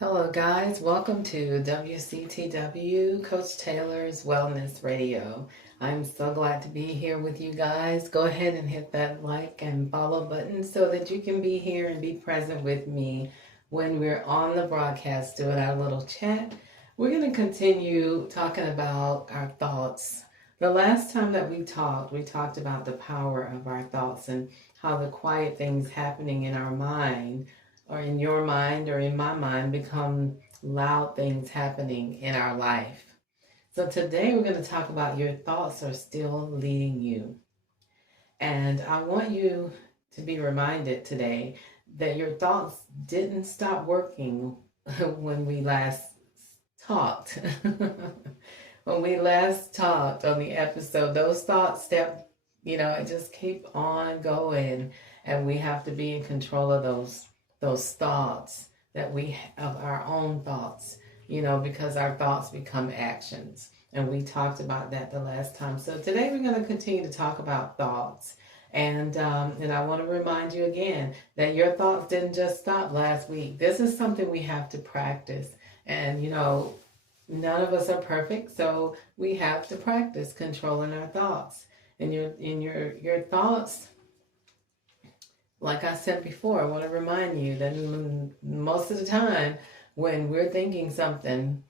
Hello, guys. Welcome to WCTW Coach Taylor's Wellness Radio. I'm so glad to be here with you guys. Go ahead and hit that like and follow button so that you can be here and be present with me when we're on the broadcast doing our little chat. We're going to continue talking about our thoughts. The last time that we talked about the power of our thoughts and how the quiet things happening in our mind or in your mind or in my mind become loud things happening in our life. So today we're going to talk about your thoughts are still leading you. And I want you to be reminded today that your thoughts didn't stop working when we last talked. When we last talked on the episode, those thoughts it just keep on going, and we have to be in control of those thoughts of our own thoughts, because our thoughts become actions. And we talked about that the last time. So today we're going to continue to talk about thoughts. And I want to remind you again that your thoughts didn't just stop last week. This is something we have to practice. And, none of us are perfect, so we have to practice controlling our thoughts. And your thoughts, like I said before, I want to remind you that most of the time when we're thinking something,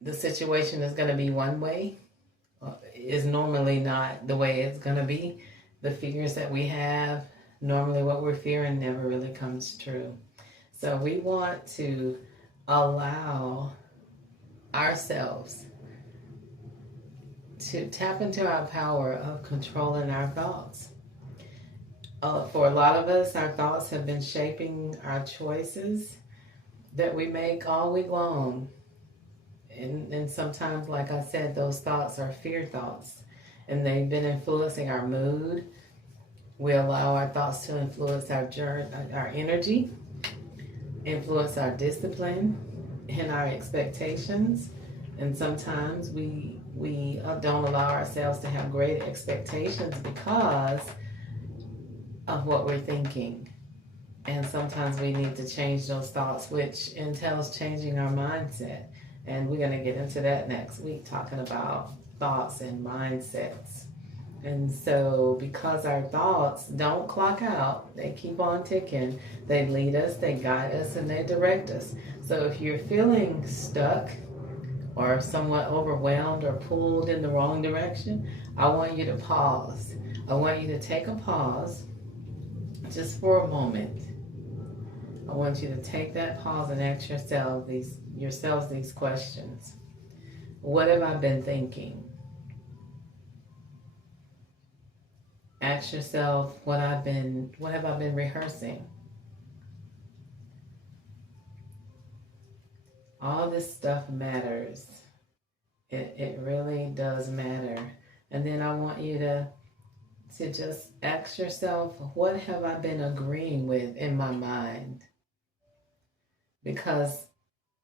the situation is going to be one way, is normally not the way it's going to be. The fears that we have, normally what we're fearing never really comes true. So we want to allow ourselves to tap into our power of controlling our thoughts. For a lot of us, our thoughts have been shaping our choices that we make all week long. And sometimes, like I said, those thoughts are fear thoughts, and they've been influencing our mood. We allow our thoughts to influence our energy, influence our discipline and our expectations. And sometimes we don't allow ourselves to have great expectations because of what we're thinking. And sometimes we need to change those thoughts, which entails changing our mindset. And we're going to get into that next week, talking about thoughts and mindsets. And so because our thoughts don't clock out, they keep on ticking, they lead us, they guide us, and they direct us. So if you're feeling stuck or somewhat overwhelmed or pulled in the wrong direction, I want you to pause. I want you to take a pause just for a moment. I want you to take that pause and ask yourselves these questions. What have I been thinking? Ask yourself, what have I been rehearsing? All this stuff matters. It really does matter. And then I want you to just ask yourself, what have I been agreeing with in my mind? Because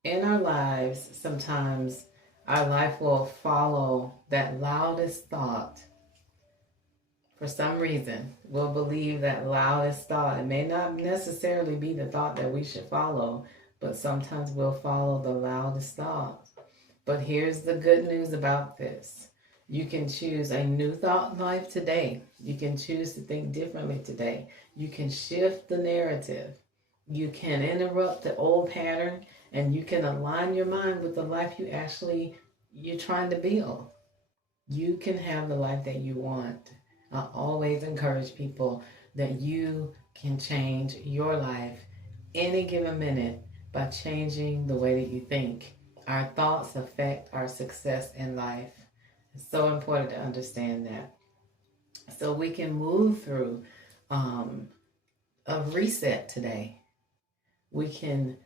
in our lives, sometimes our life will follow that loudest thought. For some reason, we'll believe that loudest thought. It may not necessarily be the thought that we should follow, but sometimes we'll follow the loudest thought. But here's the good news about this. You can choose a new thought life today. You can choose to think differently today. You can shift the narrative. You can interrupt the old pattern, and you can align your mind with the life you're trying to build. You can have the life that you want. I always encourage people that you can change your life any given minute by changing the way that you think. Our thoughts affect our success in life. It's so important to understand that. So we can move through a reset today. We can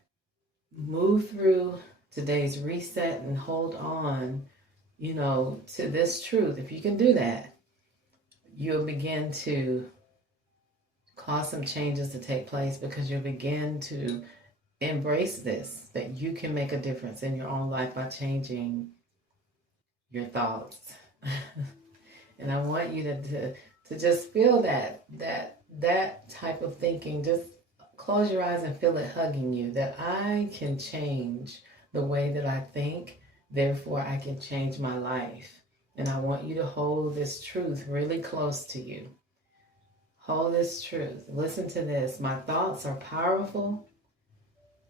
move through today's reset and hold on, to this truth. If you can do that, you'll begin to cause some changes to take place, because you'll begin to embrace this, that you can make a difference in your own life by changing your thoughts. And I want you to just feel that type of thinking. Just close your eyes and feel it hugging you, that I can change the way that I think, therefore I can change my life. And I want you to hold this truth really close to you. Hold this truth. Listen to this. My thoughts are powerful.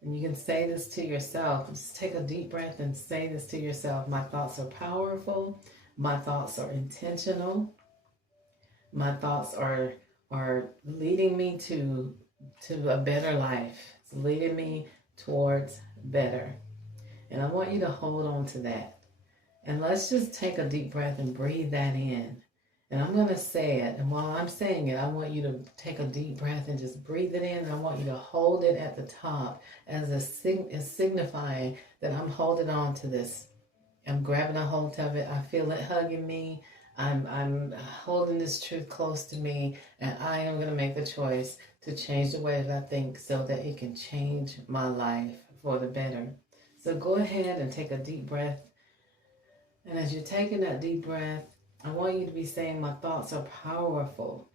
And you can say this to yourself. Just take a deep breath and say this to yourself. My thoughts are powerful. My thoughts are intentional. My thoughts are leading me to a better life. It's leading me towards better. And I want you to hold on to that. And let's just take a deep breath and breathe that in. And I'm going to say it. And while I'm saying it, I want you to take a deep breath and just breathe it in. And I want you to hold it at the top as signifying that I'm holding on to this. I'm grabbing a hold of it. I feel it hugging me. I'm holding this truth close to me. And I am going to make the choice to change the way that I think so that it can change my life for the better. So go ahead and take a deep breath. And as you're taking that deep breath, I want you to be saying, my thoughts are powerful.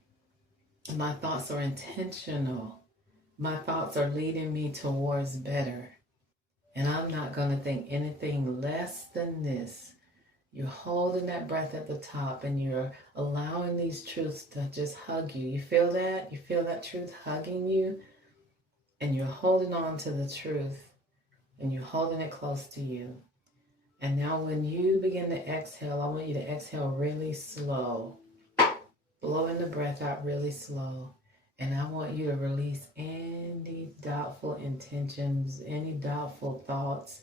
My thoughts are intentional. My thoughts are leading me towards better. And I'm not going to think anything less than this. You're holding that breath at the top and you're allowing these truths to just hug you. You feel that? You feel that truth hugging you? And you're holding on to the truth and you're holding it close to you. And now when you begin to exhale, I want you to exhale really slow. Blowing the breath out really slow. And I want you to release any doubtful intentions, any doubtful thoughts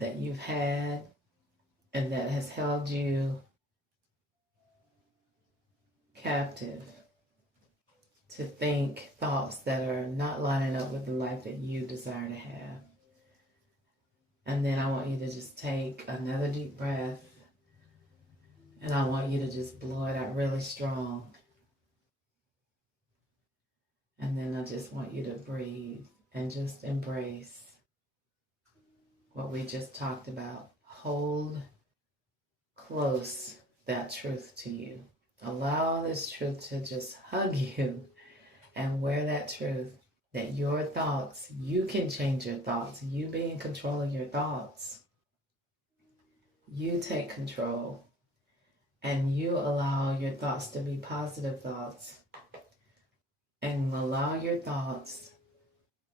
that you've had and that has held you captive to think thoughts that are not lining up with the life that you desire to have. And then I want you to just take another deep breath and I want you to just blow it out really strong. And then I just want you to breathe and just embrace what we just talked about. Hold close that truth to you. Allow this truth to just hug you and wear that truth that your thoughts, you can change your thoughts. You be in control of your thoughts. You take control and you allow your thoughts to be positive thoughts and allow your thoughts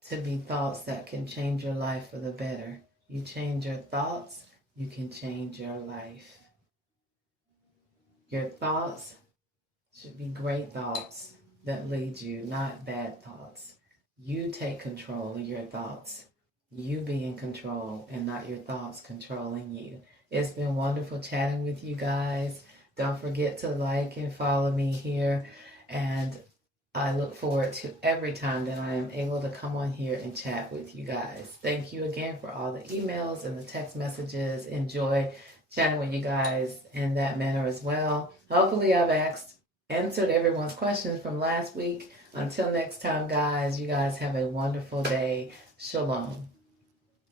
to be thoughts that can change your life for the better. You change your thoughts, you can change your life. Your thoughts should be great thoughts that lead you, not bad thoughts. You take control of your thoughts. You be in control and not your thoughts controlling you. It's been wonderful chatting with you guys. Don't forget to like and follow me here. And I look forward to every time that I am able to come on here and chat with you guys. Thank you again for all the emails and the text messages. Enjoy chatting with you guys in that manner as well. Hopefully I've answered everyone's questions from last week. Until next time, guys, you guys have a wonderful day. Shalom.